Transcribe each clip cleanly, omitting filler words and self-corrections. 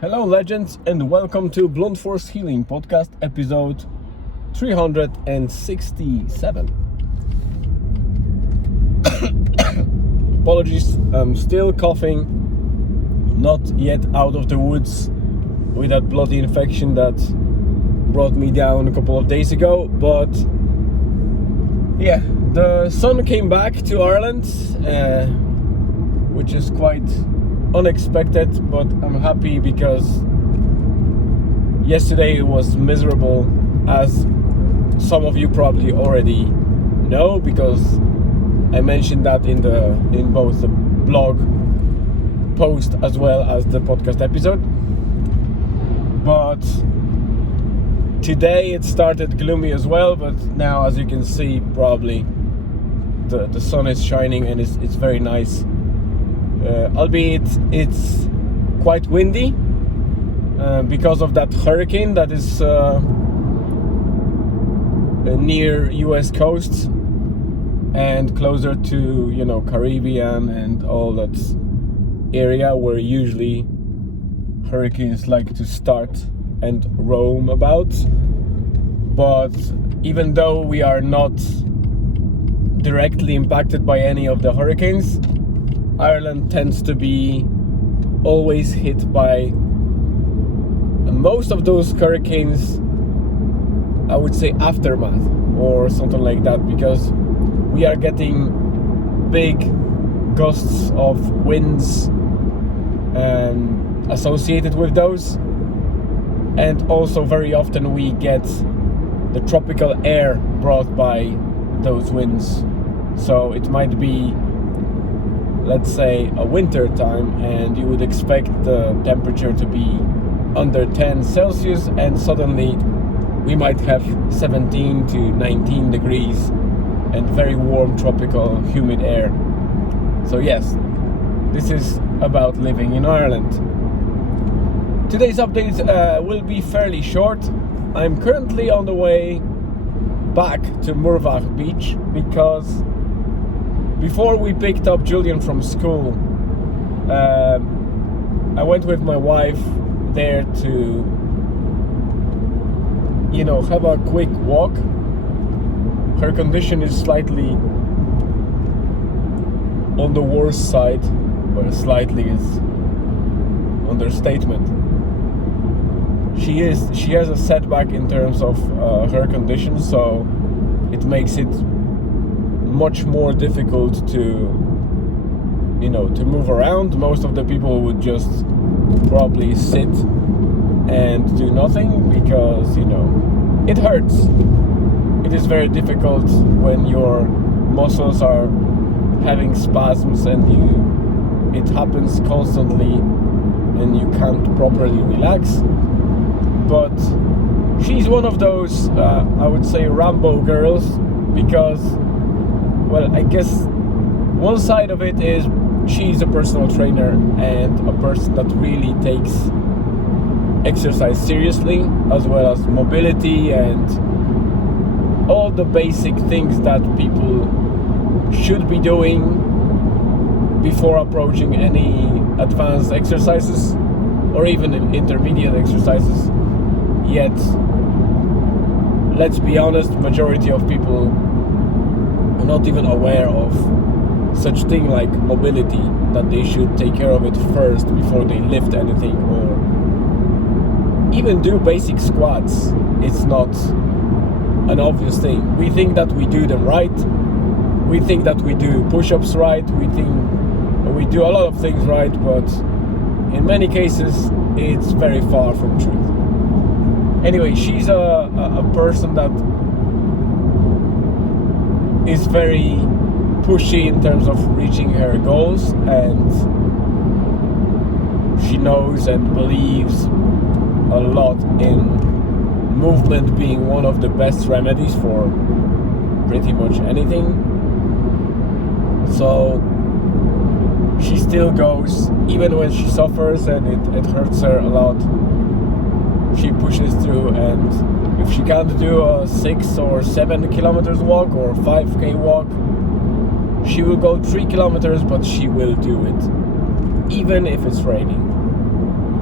Hello legends and welcome to Blunt Force Healing Podcast episode 367. Apologies, I'm still coughing, not yet out of the woods with that bloody infection that brought me down a couple of days ago, but yeah, the sun came back to Ireland, which is quite unexpected, but I'm happy because yesterday it was miserable, as some of you probably already know, because I mentioned that in both the blog post as well as the podcast episode. But today it started gloomy as well, but now, as you can see, probably the sun is shining and it's very nice. Albeit it's quite windy because of that hurricane that is near US coast and closer to Caribbean and all that area where usually hurricanes like to start and roam about. But even though we are not directly impacted by any of the hurricanes, Ireland tends to be always hit by most of those hurricanes, I would say aftermath or something like that, because we are getting big gusts of winds associated with those, and also very often we get the tropical air brought by those winds. So it might be, let's say, a winter time, and you would expect the temperature to be under 10 Celsius, and suddenly we might have 17 to 19 degrees and very warm tropical humid air. So yes, this is about living in Ireland. Today's update will be fairly short. I'm currently on the way back to Murvach Beach because before we picked up Julian from school, I went with my wife there to, have a quick walk. Her condition is slightly on the worst side, where slightly is understatement. She has a setback in terms of her condition, so it makes it much more difficult to move around. Most of the people would just probably sit and do nothing because it hurts. It is very difficult when your muscles are having spasms and it happens constantly and you can't properly relax. But she's one of those I would say Rambo girls, because, well, I guess one side of it is she's a personal trainer and a person that really takes exercise seriously, as well as mobility and all the basic things that people should be doing before approaching any advanced exercises or even intermediate exercises. Yet, let's be honest, majority of people are not even aware of such thing like mobility, that they should take care of it first before they lift anything or even do basic squats. It's not an obvious thing. We think that we do them right, we think that we do push-ups right, we think we do a lot of things right, but in many cases it's very far from truth. Anyway, she's a person that is very pushy in terms of reaching her goals, and she knows and believes a lot in movement being one of the best remedies for pretty much anything. So she still goes, even when she suffers and it hurts her a lot. She pushes through, and if she can't do a 6 or 7 kilometers walk or 5k walk, she will go 3 kilometers, but she will do it, even if it's raining.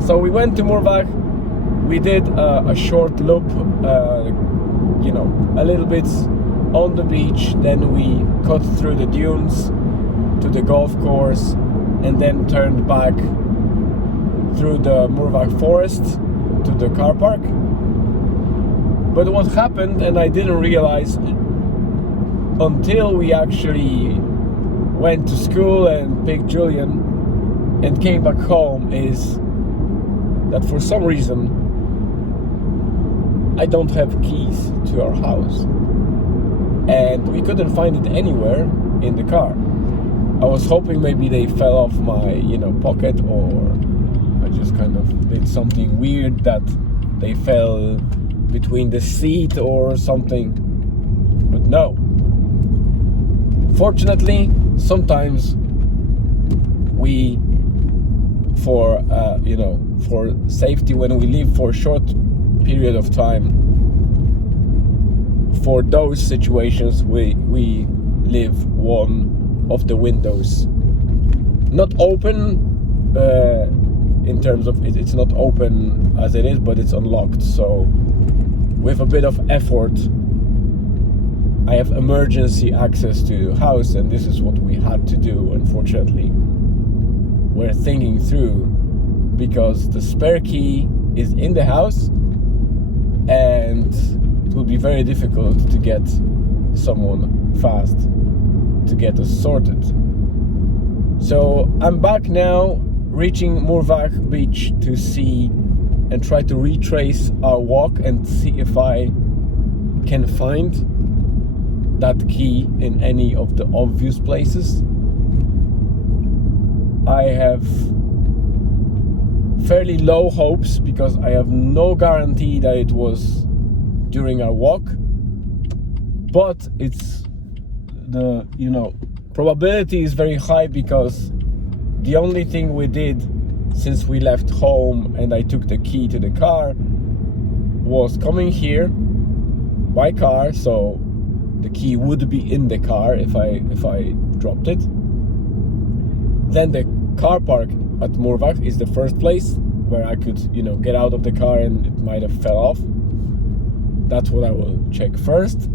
So we went to Murvach. We did a short loop, a little bit on the beach. Then we cut through the dunes to the golf course, and then turned back through the Murvach forest to the car park. But what happened, and I didn't realize until we actually went to school and picked Julian and came back home, is that for some reason I don't have keys to our house, and we couldn't find it anywhere in the car. I was hoping maybe they fell off my pocket, or I just kind of did something weird that they fell between the seat or something, but no. Fortunately, sometimes we, for safety, when we leave for a short period of time, for those situations we leave one of the windows not open, in terms of it's not open as it is, but it's unlocked. So with a bit of effort, I have emergency access to the house, and this is what we had to do. Unfortunately, we're thinking through, because the spare key is in the house, and it will be very difficult to get someone fast to get us sorted. So I'm back now, reaching Murvach beach to see and try to retrace our walk and see if I can find that key in any of the obvious places. I have fairly low hopes, because I have no guarantee that it was during our walk, but it's the probability is very high, because the only thing we did since we left home and I took the key to the car was coming here by car, so the key would be in the car if I dropped it. Then the car park at Murvach is the first place where I could get out of the car, and it might have fell off. That's what I will check first,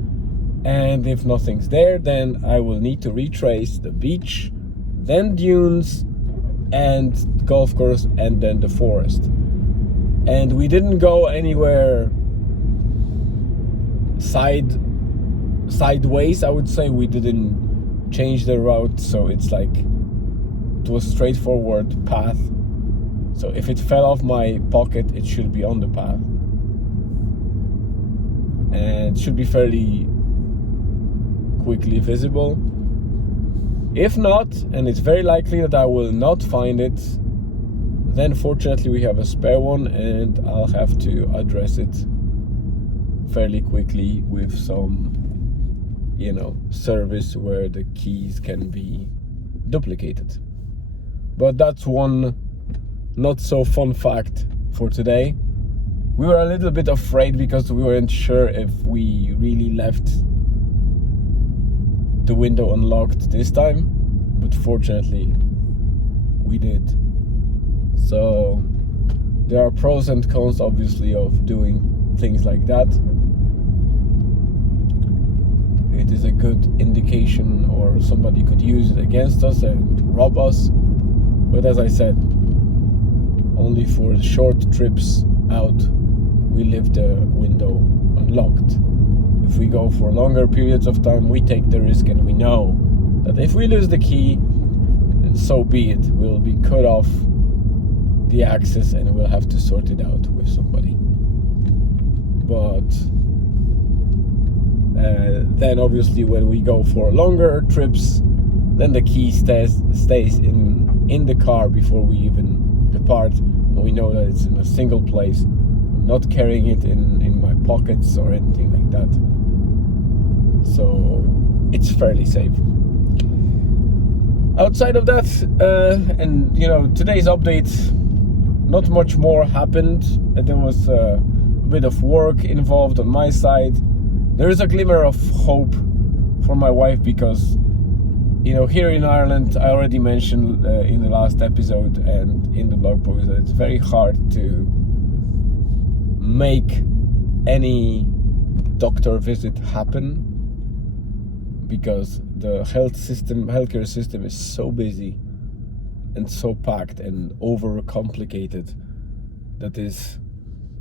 and if nothing's there, then I will need to retrace the beach, then dunes, and golf course, and then the forest. And we didn't go anywhere sideways, I would say. We didn't change the route, so it's like it was straightforward path. So if it fell off my pocket, it should be on the path, and it should be fairly quickly visible. If not, and it's very likely that I will not find it, then fortunately we have a spare one, and I'll have to address it fairly quickly with some service where the keys can be duplicated. But that's one not so fun fact for today. We were a little bit afraid because we weren't sure if we really left the window unlocked this time, but fortunately we did. So there are pros and cons, obviously, of doing things like that. It is a good indication, or somebody could use it against us and rob us. But as I said, only for short trips out we leave the window unlocked. If we go for longer periods of time, we take the risk, and we know that if we lose the key, then so be it. We'll be cut off the access, and we'll have to sort it out with somebody. But then obviously when we go for longer trips, then the key stays in the car before we even depart, and we know that it's in a single place. I'm not carrying it in my pockets or anything like that, so it's fairly safe. Outside of that, and today's update, not much more happened. There was a bit of work involved on my side. There is a glimmer of hope for my wife, because here in Ireland, I already mentioned in the last episode and in the blog post that it's very hard to make any doctor visit happen because the healthcare system is so busy and so packed and overcomplicated that it's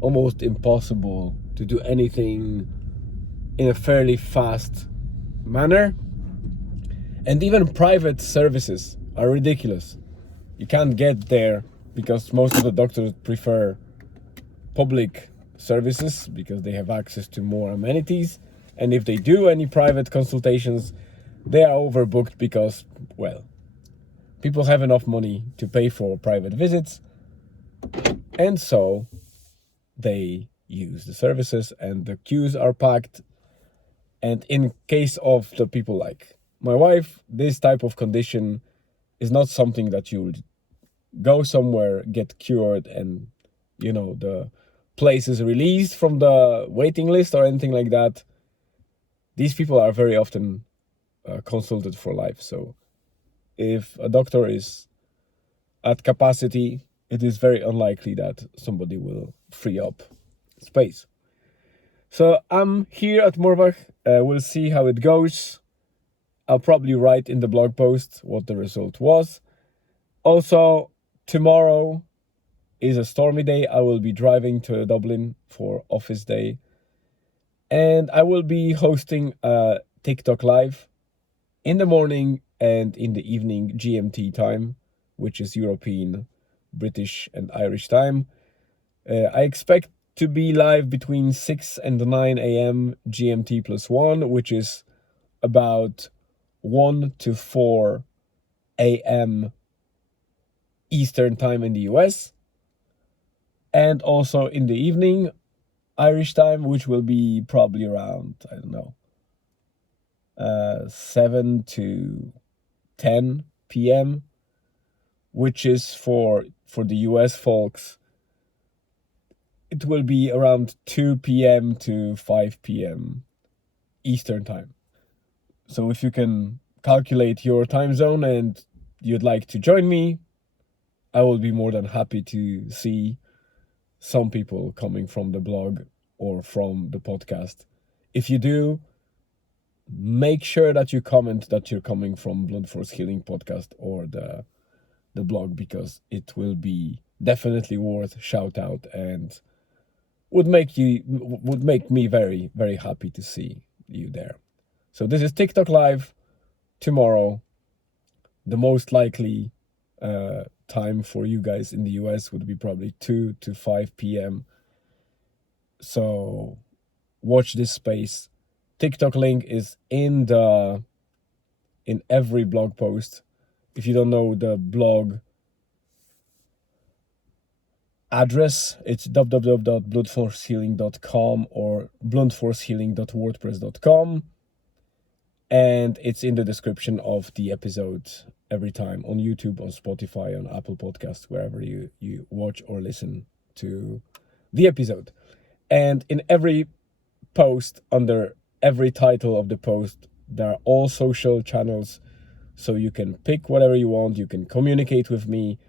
almost impossible to do anything in a fairly fast manner. And even private services are ridiculous. You can't get there because most of the doctors prefer public services because they have access to more amenities. And if they do any private consultations, they are overbooked because, well, people have enough money to pay for private visits. And so they use the services and the queues are packed. And in case of the people like my wife, this type of condition is not something that you would go somewhere, get cured, and the place is released from the waiting list or anything like that. These people are very often consulted for life. So if a doctor is at capacity, it is very unlikely that somebody will free up space. So I'm here at Morbach. We'll see how it goes. I'll probably write in the blog post what the result was. Also, tomorrow is a stormy day. I will be driving to Dublin for office day. And I will be hosting a TikTok live in the morning and in the evening GMT time, which is European, British and Irish time. I expect to be live between 6 and 9 a.m. GMT +1, which is about 1 to 4 a.m. Eastern time in the US. And also in the evening, Irish time, which will be probably around, 7 to 10 p.m., which is for the US folks, it will be around 2 p.m. to 5 p.m. Eastern time. So if you can calculate your time zone and you'd like to join me, I will be more than happy to see some people coming from the blog or from the podcast. If you do, make sure that you comment that you're coming from Blunt Force Healing podcast or the blog, because it will be definitely worth shout out and would make me very, very happy to see you there. So this is TikTok live tomorrow. The most likely time for you guys in the US would be probably 2 to 5 p.m. So watch this space. TikTok link is in every blog post. If you don't know the blog address, it's www.bluntforcehealing.com or bluntforcehealing.wordpress.com. And it's in the description of the episode every time on YouTube, on Spotify, on Apple Podcasts, wherever you watch or listen to the episode. And in every post, under every title of the post, there are all social channels. So you can pick whatever you want. You can communicate with me.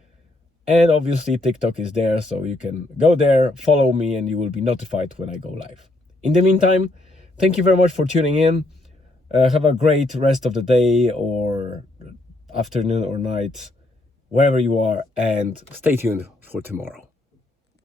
And obviously TikTok is there. So you can go there, follow me, and you will be notified when I go live. In the meantime, thank you very much for tuning in. Have a great rest of the day or afternoon or night, wherever you are, and stay tuned for tomorrow.